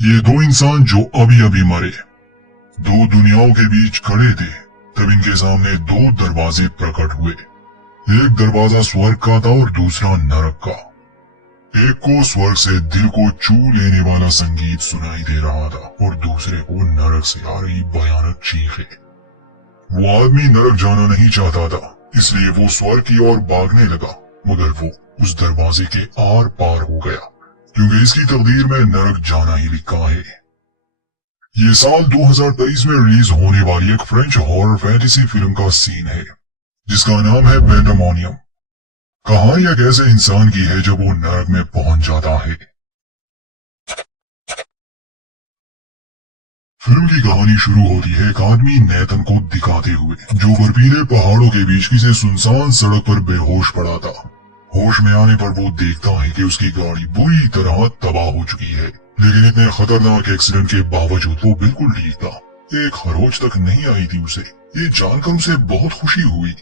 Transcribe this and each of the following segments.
ये दो इंसान जो अभी अभी मरे, दो दुनियाओं के बीच खड़े थे, तब इनके सामने दो दरवाजे प्रकट हुए। एक दरवाजा स्वर्ग का था और दूसरा नरक का। एक को स्वर्ग से दिल को छू लेने वाला संगीत सुनाई दे रहा था और दूसरे को नरक से आ रही भयानक चीखें। वो आदमी नरक जाना नहीं चाहता था, इसलिए वो स्वर्ग की ओर भागने लगा, मगर वो उस दरवाजे के आर पार हो गया, क्योंकि इसकी तकदीर में नरक जाना ही लिखा है। ये साल 2023 में रिलीज होने वाली एक फ्रेंच हॉरर फैंटेसी फिल्म का सीन है, जिसका नाम है पैंडेमोनियम। कहानी एक ऐसे इंसान की है जब वो नरक में पहुंच जाता है। फिल्म की कहानी शुरू होती है एक आदमी नेतन को दिखाते हुए, जो बर्फीले पहाड़ों के बीच किसी सुनसान सड़क पर बेहोश पड़ा था। होश में आने पर वो देखता है कि उसकी गाड़ी बुरी तरह तबाह हो चुकी है, लेकिन इतने खतरनाक एक्सीडेंट के बावजूद वो बिल्कुल ठीक था। एक खरोच तक नहीं आई थी उसे। ये जानकर उसे बहुत खुशी हुई,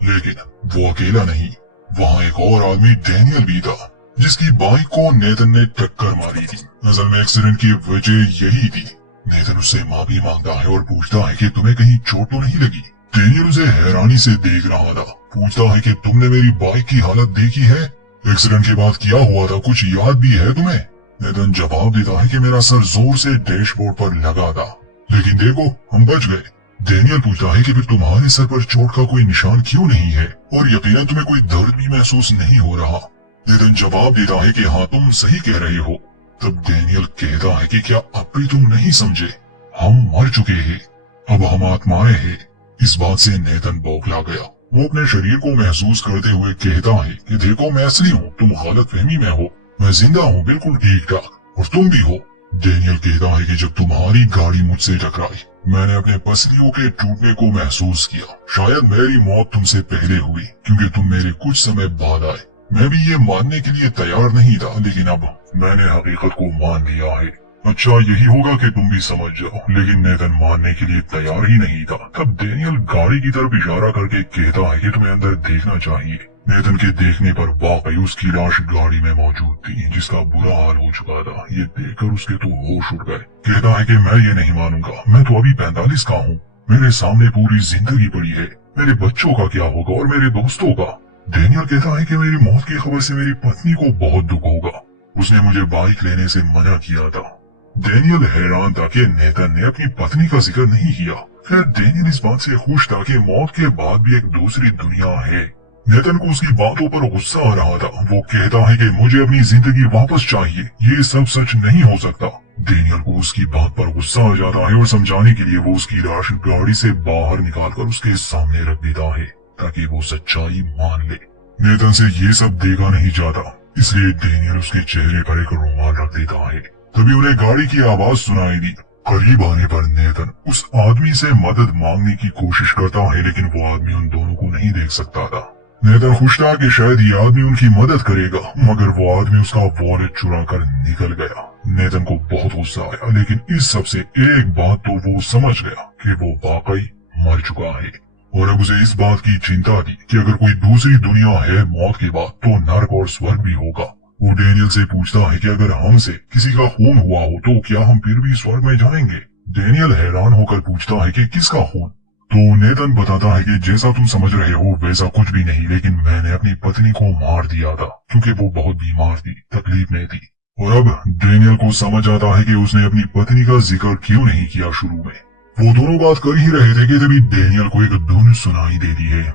लेकिन वो अकेला नहीं, वहाँ एक और आदमी डैनियल भी था, जिसकी बाइक को नेतन ने टक्कर मारी थी। असल में एक्सीडेंट की वजह यही थी। नेतन उससे माफी मांगता है और पूछता है कि तुम्हें कहीं चोट तो नहीं लगी। डैनियल उसे हैरानी से देख रहा था, पूछता है कि तुमने मेरी बाइक की हालत देखी है? एक्सीडेंट के बाद क्या हुआ था, कुछ याद भी है तुम्हें? नेतन जवाब देता है कि मेरा सर जोर से डैशबोर्ड पर लगा था, लेकिन देखो हम बच गए। डैनियल पूछता है कि फिर तुम्हारे सर पर चोट का कोई निशान क्यों नहीं है, और यकीनन तुम्हें कोई दर्द भी महसूस नहीं हो रहा? नेतन जवाब देता है कि हाँ तुम सही कह रहे हो। तब डैनियल कहता है कि क्या अब भी तुम नहीं समझे, हम मर चुके हैं, अब हम आत्माएं हैं। इस बात से नेतन बौखला गया। वो अपने शरीर को महसूस करते हुए कहता है कि देखो मैं असली हूँ, तुम गलतफहमी में हो, मैं जिंदा हूँ बिल्कुल ठीक ठाक, और तुम भी हो। डैनियल कहता है कि जब तुम्हारी गाड़ी मुझसे टकराई, मैंने अपने पसलियों के टूटने को महसूस किया। शायद मेरी मौत तुमसे पहले हुई, क्योंकि तुम मेरे कुछ समय बाद आए। मैं भी ये मानने के लिए तैयार नहीं था, लेकिन अब मैंने हकीकत को मान लिया है। अच्छा यही होगा कि तुम भी समझ जाओ, लेकिन नेतन मानने के लिए तैयार ही नहीं था। तब डैनियल गाड़ी की तरफ इशारा करके कहता है कि तुम्हें अंदर देखना चाहिए। नेतन के देखने पर वाकई उसकी लाश गाड़ी में मौजूद थी, जिसका बुरा हाल हो चुका था। ये देखकर उसके तो होश उड़ गए। कहता है कि मैं ये नहीं मानूंगा, मैं तो अभी 45 का हूँ, मेरे सामने पूरी जिंदगी पड़ी है। मेरे बच्चों का क्या होगा और मेरे दोस्तों का? डैनियल कहता है कि मेरी मौत की खबर से मेरी पत्नी को बहुत दुख होगा, उसने मुझे बाइक लेने से मना किया था। डैनियल हैरान था कि नेतन ने अपनी पत्नी का जिक्र नहीं किया। खैर डैनियल इस बात से खुश था कि मौत के बाद भी एक दूसरी दुनिया है। नेतन को उसकी बातों पर गुस्सा आ रहा था। वो कहता है कि मुझे अपनी जिंदगी वापस चाहिए, ये सब सच नहीं हो सकता। डैनियल को उसकी बात पर गुस्सा आ जाता है और समझाने के लिए वो उसकी लाश गाड़ी से बाहर निकालकर उसके सामने रख देता है, ताकि वो सच्चाई मान ले। नेतन से ये सब देखा नहीं जाता, इसलिए डैनियल उसके चेहरे पर एक रुमाल रख देता है। तभी उन्हें गाड़ी की आवाज सुनाई दी। करीब आने पर नेतन उस आदमी से मदद मांगने की कोशिश करता है, लेकिन वो आदमी उन दोनों को नहीं देख सकता था। नेतन खुश था कि शायद ये आदमी उनकी मदद करेगा, मगर वो आदमी उसका वॉलेट चुरा कर निकल गया। नेतन को बहुत गुस्सा आया, लेकिन इस सब से एक बात तो वो समझ गया कि वो वाकई मर चुका है, और अब उसे इस बात की चिंता थी कि अगर कोई दूसरी दुनिया है मौत के बाद, तो नरक और स्वर्ग भी होगा। वो डैनियल से पूछता है कि अगर हमसे किसी का खून हुआ हो तो क्या हम फिर भी स्वर्ग में जाएंगे? डैनियल हैरान होकर पूछता है कि किसका खून? तो नेतन बताता है कि जैसा तुम समझ रहे हो वैसा कुछ भी नहीं, लेकिन मैंने अपनी पत्नी को मार दिया था, क्योंकि वो बहुत बीमार थी, तकलीफ में थी। और अब डैनियल को समझ आता है कि उसने अपनी पत्नी का जिक्र क्यों नहीं किया शुरू में। वो दोनों बात कर ही रहे थे कि तभी डैनियल को एक धुन सुनाई देती है,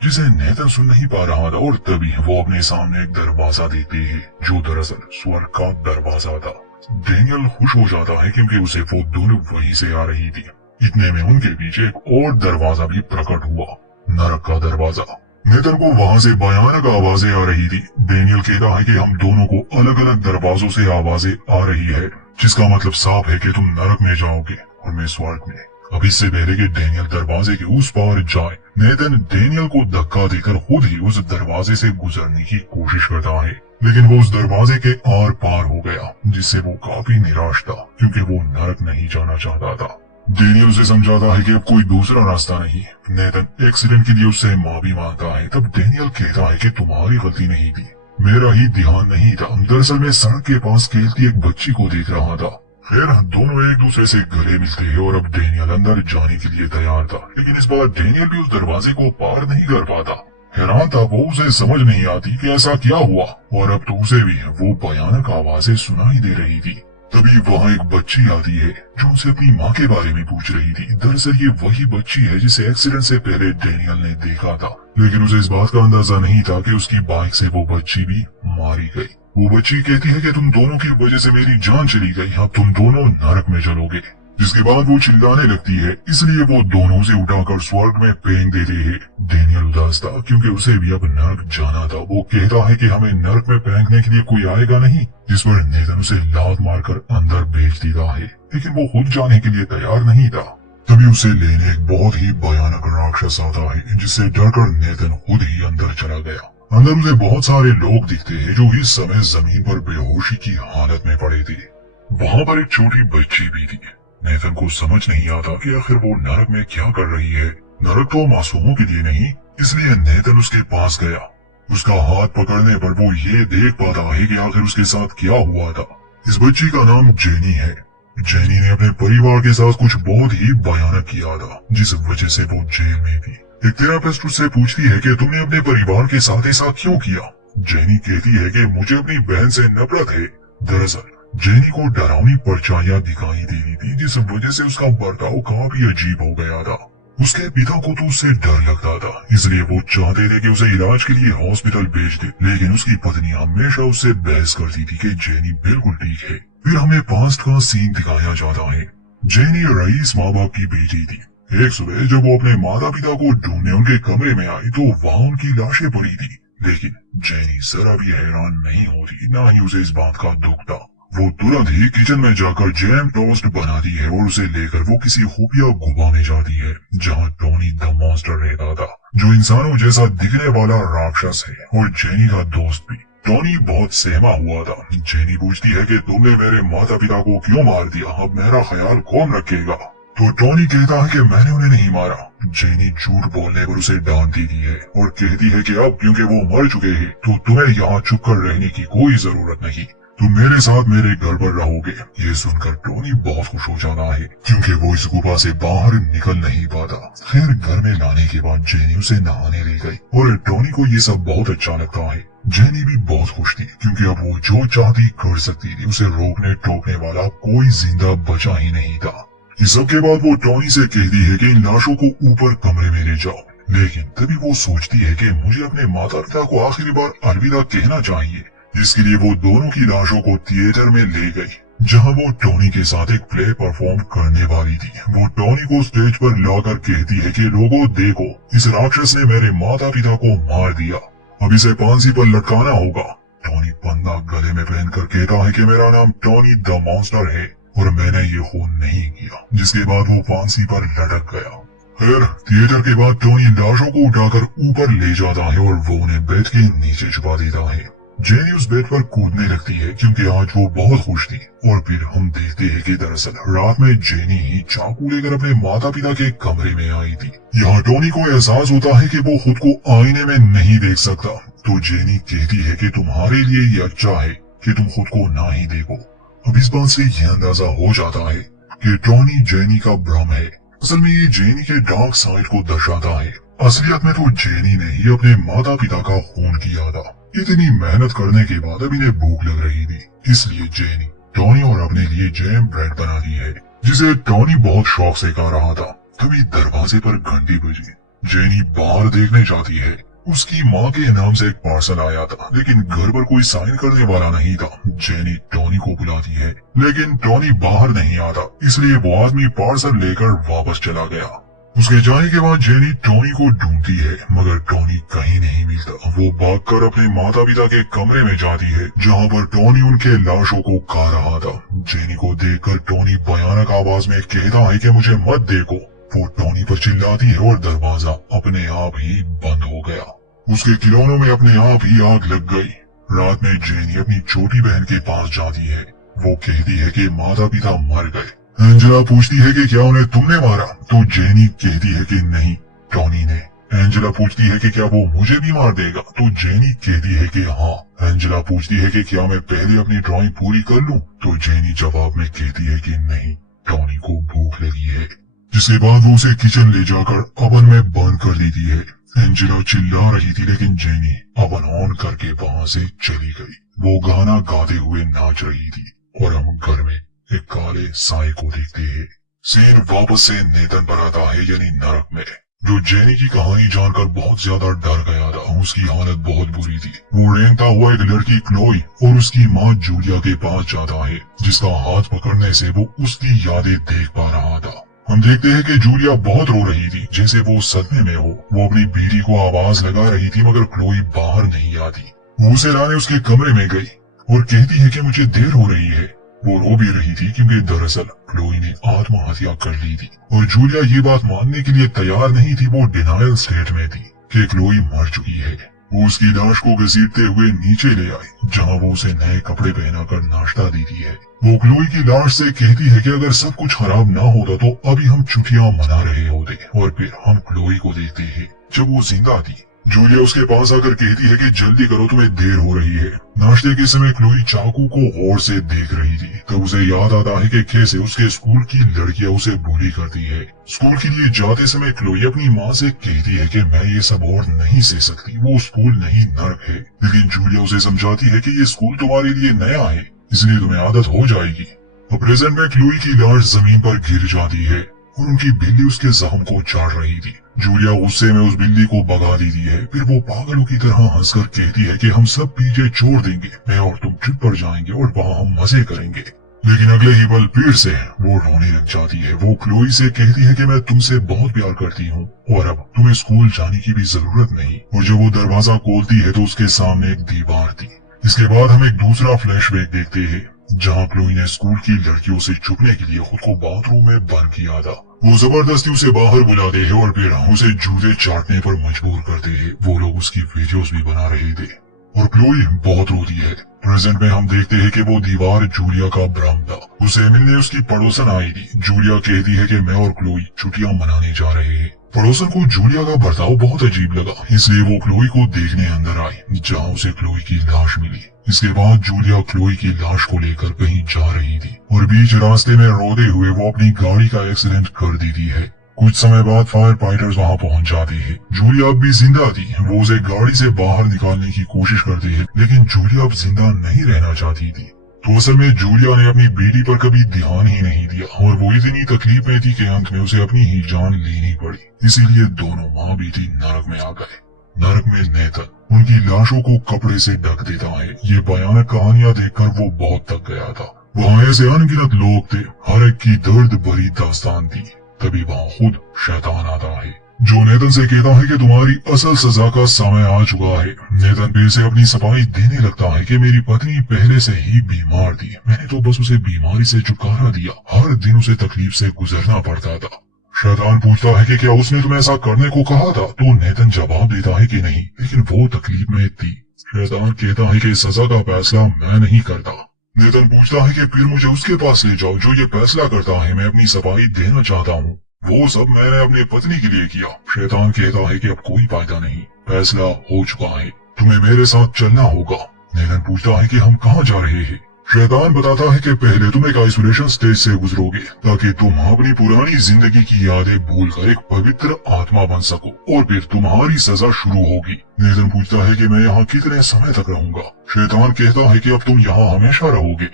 जिसे नेतन सुन नहीं पा रहा था, और तभी वो अपने सामने एक दरवाजा देखते हैं, जो दरअसल स्वर्ग का दरवाजा था। डैनियल खुश हो जाता है क्योंकि उसे वो धुन वहीं से आ रही थी। इतने में उनके पीछे एक और दरवाजा भी प्रकट हुआ, नरक का दरवाजा। नेतन को वहां से भयानक आवाजें आ रही थी। डैनियल कहता है कि हम दोनों को अलग अलग दरवाजों से आवाजें आ रही है, जिसका मतलब साफ है कि तुम नरक में जाओगे और मैं स्वर्ग में। अब इससे पहले कि डैनियल दरवाजे के उस पार जाए, नेतन डैनियल को धक्का देकर खुद ही उस दरवाजे से गुजरने की कोशिश करता है, लेकिन वो उस दरवाजे के आर पार हो गया, जिससे वो काफी निराश था, क्योंकि वो नरक नहीं जाना चाहता था। डैनियल उसे समझाता है कि अब कोई दूसरा रास्ता नहीं। नेतन एक्सीडेंट के लिए उससे माफी मांगता है। तब डैनियल कहता है कि तुम्हारी गलती नहीं थी, मेरा ही ध्यान नहीं था। दरअसल मैं सड़क के पास खेलती एक बच्ची को देख रहा था। खैर दोनों एक दूसरे से गले मिलते हैं और अब डेनियल अंदर जाने के लिए तैयार था, लेकिन इस बार डेनियल भी उस दरवाजे को पार नहीं कर पाता। हैरान था वो, उसे समझ नहीं आती कि ऐसा क्या हुआ, और अब तो उसे भी वो भयानक आवाजें सुनाई दे रही थी। तभी वहाँ एक बच्ची आती है जो उनसे अपनी माँ के बारे में पूछ रही थी। दरअसल ये वही बच्ची है जिसे एक्सीडेंट से पहले डेनियल ने देखा था, लेकिन उसे इस बात का अंदाजा नहीं था कि उसकी बाइक से वो बच्ची भी मारी गई। वो बच्ची कहती है कि तुम दोनों की वजह से मेरी जान चली गई, अब तुम दोनों नरक में चलोगे। जिसके बाद वो चिल्लाने लगती है, इसलिए वो दोनों से उठाकर स्वर्ग में फेंक देते हैं। डेनियल उदास था क्योंकि उसे भी अब नरक जाना था। वो कहता है कि हमें नरक में फेंकने के लिए कोई आएगा नहीं, जिस पर नेथन उसे लात मारकर अंदर भेज देता है, लेकिन वो खुद जाने के लिए तैयार नहीं था। तभी उसे लेने एक बहुत ही भयानक राक्षस आता है, जिससे डरकर नेथन खुद ही अंदर चला गया। अंदर उसे बहुत सारे लोग दिखते हैं जो इस समय जमीन पर बेहोशी की हालत में पड़े थे। वहाँ पर एक छोटी बच्ची भी थी। नेथन को समझ नहीं आता कि आखिर वो नरक में क्या कर रही है। नरक तो मासूमों के लिए नहीं, इसलिए नेथन उसके पास गया। उसका हाथ पकड़ने पर वो ये देख पाता है कि आखिर उसके साथ क्या हुआ था। इस बच्ची का नाम जेनी है। जेनी ने अपने परिवार के साथ कुछ बहुत ही भयानक किया था, जिस वजह से वो जेल में थी। एक थेरापिस्ट उससे पूछती है कि तुमने अपने परिवार के साथ ऐसा क्यों किया। जेनी कहती है कि मुझे अपनी बहन से नफरत है। दरअसल जेनी को डरावनी परछाइयां दिखाई दे रही थी, जिस वजह से उसका बर्ताव काफी अजीब हो गया था। उसके पिता को तो उससे डर लगता था, इसलिए वो चाहते थे कि उसे इलाज के लिए हॉस्पिटल भेज दे, लेकिन उसकी पत्नी हमेशा उससे बहस करती थी कि जेनी बिल्कुल ठीक है। फिर हमें पास्ट का सीन दिखाया जाता है। जेनी रईस माँ बाप की बेटी थी। एक सुबह जब वो अपने माता पिता को ढूंढने उनके कमरे में आई तो वहाँ उनकी लाशें पड़ी थी, लेकिन जेनी जरा भी हैरान नहीं होती, ना ही उसे इस बात का दुख था। वो तुरंत ही किचन में जाकर जैम टोस्ट बनाती है और उसे लेकर वो किसी खुफिया गुफा में जाती है, जहाँ टोनी द मॉन्स्टर रहता था, जो इंसानों जैसा दिखने वाला राक्षस है और जेनी का दोस्त भी। टोनी बहुत सहमा हुआ था। जेनी पूछती है कि तुमने मेरे माता पिता को क्यों मार दिया, अब मेरा ख्याल कौन रखेगा। तो टोनी कहता है कि मैंने उन्हें नहीं मारा। जेनी झूठ बोलने पर उसे डांट देती है और कहती है कि अब क्योंकि वो मर चुके हैं तो तुम्हें यहाँ छुप कर रहने की कोई जरूरत नहीं, तुम मेरे साथ मेरे घर पर रहोगे। ये सुनकर टोनी बहुत खुश हो जाता है क्योंकि वो इस गुफा से बाहर निकल नहीं पाता। खैर घर में लाने के बाद जेनी उसे नहाने ले गई और टोनी को ये सब बहुत अच्छा लगता है। जेनी भी बहुत खुश थी क्योंकि अब वो जो चाहती कर सकती थी, उसे रोकने टोकने वाला कोई जिंदा बचा ही नहीं था। इस सब के बाद वो टोनी से कहती है कि इन लाशों को ऊपर कमरे में ले जाओ, लेकिन तभी वो सोचती है कि मुझे अपने माता पिता को आखिरी बार अलविदा कहना चाहिए। इसके लिए वो दोनों की लाशों को थिएटर में ले गई, जहां वो टोनी के साथ एक प्ले परफॉर्म करने वाली थी। वो टोनी को स्टेज पर लाकर कहती है कि लोगों देखो, इस राक्षस ने मेरे माता पिता को मार दिया, अब इसे फांसी पर लटकाना होगा। टोनी फंदा गले में पहनकर कहता है कि मेरा नाम टोनी द मॉन्स्टर है और मैंने ये खून नहीं किया, जिसके बाद वो फांसी पर लटक गया। खैर थिएटर के बाद टोनी लाशों को उठाकर ऊपर ले जाता है और वो उन्हें बेड के नीचे छुपा देता है। जेनी उस बेड पर कूदने लगती है क्योंकि आज वो बहुत खुश थी। और फिर हम देखते हैं कि दरअसल रात में जेनी ही चाकू लेकर अपने माता पिता के कमरे में आई थी। यहाँ टोनी को एहसास होता है कि वो खुद को आईने में नहीं देख सकता, तो जेनी कहती है कि तुम्हारे लिए ये अच्छा है कि तुम खुद को ना ही देखो। अब इस बात से यह अंदाजा हो जाता है कि टोनी जेनी का भ्रम है। असल में ये जेनी के डार्क साइड को दर्शाता है। असलियत में तो जेनी ने ही अपने माता पिता का खून किया था। इतनी मेहनत करने के बाद अब इन्हें भूख लग रही थी, इसलिए जेनी टोनी और अपने लिए जैम ब्रेड बनाती है, जिसे टोनी बहुत शौक से खा रहा था। तभी दरवाजे पर घंटी बजी। जेनी बाहर देखने जाती है। उसकी माँ के नाम से एक पार्सल आया था, लेकिन घर पर कोई साइन करने वाला नहीं था। जेनी टोनी को बुलाती है, लेकिन टोनी बाहर नहीं आता, इसलिए वो आदमी पार्सल लेकर वापस चला गया। उसके जाने के बाद जेनी टोनी को ढूंढती है, मगर टोनी कहीं नहीं मिलता। वो भागकर अपने माता पिता के कमरे में जाती है, जहाँ पर टोनी उनके लाशों को खा रहा था। जेनी को देखकर टोनी भयानक आवाज में कहता है कि मुझे मत देखो। वो टोनी पर चिल्लाती है और दरवाजा अपने आप ही बंद हो गया। उसके खिलौनों में अपने आप ही आग लग गई। रात में जेनी अपनी छोटी बहन के पास जाती है। वो कहती है कि माता पिता मर गए। एंजेला पूछती है कि क्या उन्हें तुमने मारा, तो जेनी कहती है कि नहीं, टोनी ने। एंजेला पूछती है कि क्या वो मुझे भी मार देगा, तो जेनी कहती है कि हाँ। एंजेला पूछती है कि क्या मैं पहले अपनी ड्राइंग पूरी कर लूं, तो जेनी जवाब में कहती है कि नहीं, टॉनी को भूख लगी है। जिसके बाद वो उसे किचन ले जाकर ओवन में बंद कर देती है। एंजेला चिल्ला रही थी लेकिन जेनी ओवन ऑन करके वहां से चली गई। वो गाना गाते हुए नाच रही थी और हम घर में एक काले साए को देखते हैं। सीन वापस से नेतन पर आता है, यानी नरक में, जो जेनी की कहानी जानकर बहुत ज्यादा डर गया था। उसकी हालत बहुत बुरी थी। वो रेंगता हुआ एक लड़की क्लोई और उसकी माँ जूलिया के पास जाता है, जिसका हाथ पकड़ने से वो उसकी यादें देख पा रहा था। हम देखते हैं कि जूलिया बहुत रो रही थी, जैसे वो सदमे में हो। वो अपनी बीवी को आवाज लगा रही थी मगर क्लोई बाहर नहीं आती। वो उसे लाने उसके कमरे में गई और कहती है कि मुझे देर हो रही है। वो रो भी रही थी क्योंकि दरअसल क्लोई ने आत्महत्या कर ली थी और जूलिया ये बात मानने के लिए तैयार नहीं थी। वो डिनायल स्टेट में थी कि क्लोई मर चुकी है। वो उसकी लाश को घसीटते हुए नीचे ले आई, जहां वो उसे नए कपड़े पहनाकर नाश्ता देती है। वो क्लोई की लाश से कहती है कि अगर सब कुछ खराब ना होता तो अभी हम छुट्टियां मना रहे होते। और फिर हम क्लोई को देखते हैं जब वो जिंदा थी। जूलिया उसके पास आकर कहती है कि जल्दी करो, तुम्हें देर हो रही है। नाश्ते के समय क्लोई चाकू को गौर से देख रही थी। तब उसे याद आता है कि कैसे उसके स्कूल की लड़कियां उसे बुली करती है। स्कूल के लिए जाते समय क्लोई अपनी माँ से कहती है कि मैं ये सब और नहीं सह सकती, वो स्कूल नहीं नर्क है। लेकिन जूलिया उसे समझाती है कि ये स्कूल तुम्हारे लिए नया है, इसलिए तुम्हें आदत हो जाएगी। और प्रेजेंट में क्लोई की लाश जमीन पर गिर जाती है और उनकी बिल्ली उसके जख्म को चाट रही थी। जूलिया गुस्से में उस बिल्ली को भगा देती है। फिर वो पागलों की तरह हंसकर कहती है कि हम सब पीछे छोड़ देंगे, मैं और तुम ट्रिप पर जाएंगे और वहाँ हम मजे करेंगे। लेकिन अगले ही पल फिर से वो रोने लग जाती है। वो क्लोई से कहती है कि मैं तुमसे बहुत प्यार करती हूँ और अब तुम्हें स्कूल जाने की भी जरूरत नहीं। और जब वो दरवाजा खोलती है तो उसके सामने एक दीवार थी। इसके बाद हम एक दूसरा फ्लैशबैक देखते हैं, जहाँ क्लोई ने स्कूल की लड़कियों से छुपने के लिए खुद को बाथरूम में बंद किया था। वो जबरदस्ती उसे बाहर बुलाते हैं और फिर उसे जूते चाटने पर मजबूर करते हैं। वो लोग उसकी वीडियोस भी बना रहे थे और क्लोई बहुत रोती है। प्रेजेंट में हम देखते हैं कि वो दीवार जूलिया का भ्रम था। उसे मिलने उसकी पड़ोसन आई थी। जूलिया कहती है कि मैं और क्लोई छुट्टियां मनाने जा रहे हैं। पड़ोसन को जूलिया का बर्ताव बहुत अजीब लगा, इसलिए वो क्लोई को देखने अंदर आई, जहाँ उसे क्लोई की लाश मिली। इसके बाद जूलिया क्लोई की लाश को लेकर कहीं जा रही थी और बीच रास्ते में रोते हुए वो अपनी गाड़ी का एक्सीडेंट कर देती है। कुछ समय बाद फायर फाइटर्स वहाँ पहुँच जाते हैं। जूलिया अब भी जिंदा थी। वो उसे गाड़ी से बाहर निकालने की कोशिश करते हैं, लेकिन जूलिया अब जिंदा नहीं रहना चाहती थी। तो असल में जूलिया ने अपनी बेटी पर कभी ध्यान ही नहीं दिया और वो इतनी तकलीफ में थी कि अंत में उसे अपनी ही जान लेनी पड़ी। इसीलिए दोनों माँ बेटी नरक में आ गए। नरक में नेतन उनकी लाशों को कपड़े से ढक देता है। ये भयानक कहानियां देखकर वो बहुत थक गया था। वहाँ ऐसे अनगिनत लोग थे, हर एक की दर्द भरी दास्तान थी। तभी वहाँ खुद शैतान आता है, जो नेतन से कहता है कि तुम्हारी असल सजा का समय आ चुका है। नेतन फिर से अपनी सफाई देने लगता है कि मेरी पत्नी पहले से ही बीमार थी, मैंने तो बस उसे बीमारी से छुटकारा दिया, हर दिन उसे तकलीफ से गुजरना पड़ता था। शैतान पूछता है कि क्या उसने तुम्हें ऐसा करने को कहा था, तो नेतन जवाब देता है कि नहीं, लेकिन वो तकलीफ में थी। शैतान कहता है कि सजा का फैसला मैं नहीं करता। नेतन पूछता है कि फिर मुझे उसके पास ले जाओ जो ये फैसला करता है। मैं अपनी सफाई देना चाहता हूँ, वो सब मैंने अपनी पत्नी के लिए किया। शैतान कहता है कि अब कोई फायदा नहीं, फैसला हो चुका है, तुम्हें मेरे साथ चलना होगा। नेतन पूछता है कि हम कहाँ जा रहे हैं। शैतान बताता है कि पहले तुम एक आइसोलेशन स्टेज से गुजरोगे ताकि तुम अपनी पुरानी जिंदगी की यादें भूलकर एक पवित्र आत्मा बन सको और फिर तुम्हारी सजा शुरू होगी। नेतन पूछता है कि मैं यहाँ कितने समय तक रहूंगा। शैतान कहता है कि अब तुम यहाँ हमेशा रहोगे।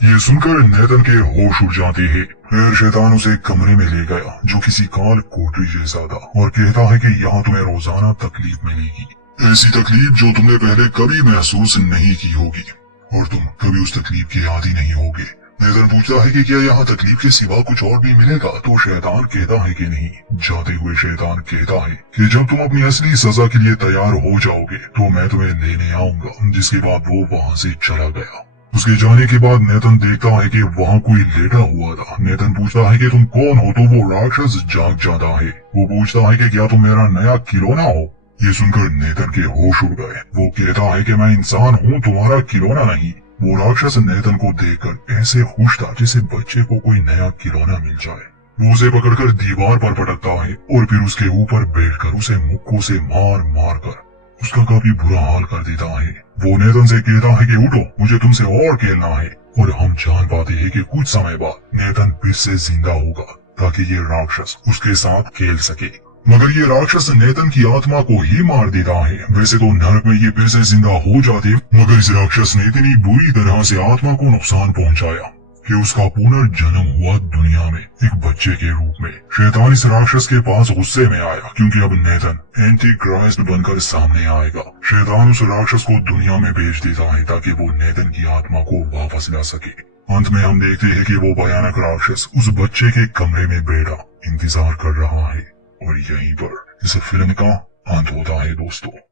ये सुनकर नेतन के होश उड़ जाते हैं। फिर शैतान उसे एक कमरे में ले गया जो किसी काल कोठरी जैसा था और कहता है कि यहाँ तुम्हें रोजाना तकलीफ मिलेगी, ऐसी तकलीफ जो तुमने पहले कभी महसूस नहीं की होगी और तुम कभी उस तकलीफ के आदी नहीं होगे। नेतन पूछता है कि क्या यहाँ तकलीफ के सिवा कुछ और भी मिलेगा, तो शैतान कहता है कि नहीं। जाते हुए शैतान कहता है कि जब तुम अपनी असली सजा के लिए तैयार हो जाओगे तो मैं तुम्हें लेने आऊंगा। जिसके बाद वो वहाँ से चला गया। उसके जाने के बाद नेतन देखता है कि वहाँ कोई लेटा हुआ था। नेतन पूछता है कि तुम कौन हो, तो वो राक्षस जाग जाता है। वो पूछता है कि क्या तुम मेरा नया खिलौना हो। ये सुनकर नेतन के होश उड़ गए। वो कहता है कि मैं इंसान हूँ, तुम्हारा खिलौना नहीं। वो राक्षस नेतन को देखकर ऐसे खुश था जैसे बच्चे को कोई नया खिलौना मिल जाए। वो उसे पकड़कर दीवार पर पटकता है और फिर उसके ऊपर बैठकर उसे मुक्कों से मार मार कर उसका काफी बुरा हाल कर देता है। वो नेथन से कहता है कि उठो, मुझे तुमसे और खेलना है। और हम जान पाते हैं कि कुछ समय बाद नेथन फिर से जिंदा होगा ताकि ये राक्षस उसके साथ खेल सके। मगर ये राक्षस नेथन की आत्मा को ही मार देता है। वैसे तो नरक में ये फिर से जिंदा हो जाते, मगर इस राक्षस ने इतनी बुरी तरह से आत्मा को नुकसान पहुंचाया कि उसका पुनर्जन्म हुआ दुनिया में एक बच्चे के रूप में। शैतान इस राक्षस के पास गुस्से में आया क्योंकि अब नेथन एंटी क्राइस्ट बनकर सामने आएगा। शैतान उस राक्षस को दुनिया में भेज देता है ताकि वो नेथन की आत्मा को वापस ला सके। अंत में हम देखते हैं कि वो भयानक राक्षस उस बच्चे के कमरे में बैठा इंतजार कर रहा है और यहीं पर इस फिल्म का अंत होता है दोस्तों।